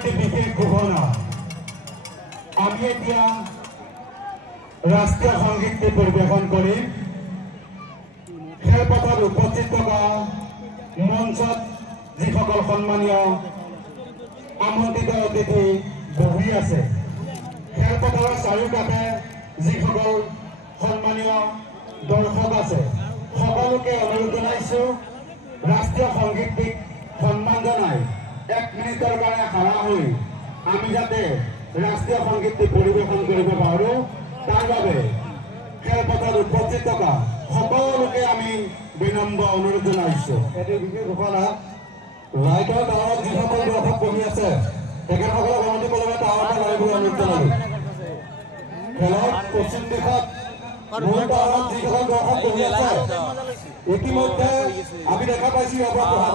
একটি বিশেষ ঘোষণা আমি এতিয়া ৰাষ্ট্ৰীয় সংগীতটি পৰিবেশন কৰি খেলপথাৰ উপস্থিত থাকা মঞ্চত যিসকল সন্মানীয় আমন্ত্ৰিত অতিথি বহি আছে খেলপথাৰৰ চাৰিওকাষে যিসকল সন্মানীয় দৰ্শক আছে সকলোকে অনুৰোধ জনাইছো ৰাষ্ট্ৰীয় সংগীতটিক সন্মান জনাই 1 মিনিটৰ কাৰণে খাৰা হৈ আমি যাতে ৰাষ্ট্ৰীয় সংগীতটি পৰিবেশন কৰিব পাৰোঁ তাৰ বাবে খেলপথাৰত উপস্থিত থকা সকলোকে আমি বিনম্ৰ অনুৰোধ জনাইছো এটি বিশেষ ঘোষণা ৰাইটৰ গাঁৱত যিসকল দৰ্শক বহি আছে তেখেতসকলক অনুমতি পলমে টাৱাৰৰ পৰা লৰিবলৈ অনুৰোধ জনালোঁ খেলৰ পশ্চিম দিশত মূল টাৱাৰত যিসকল দৰ্শক বহি আছে ইতিমধ্যে আমি দেখা পাইছোঁ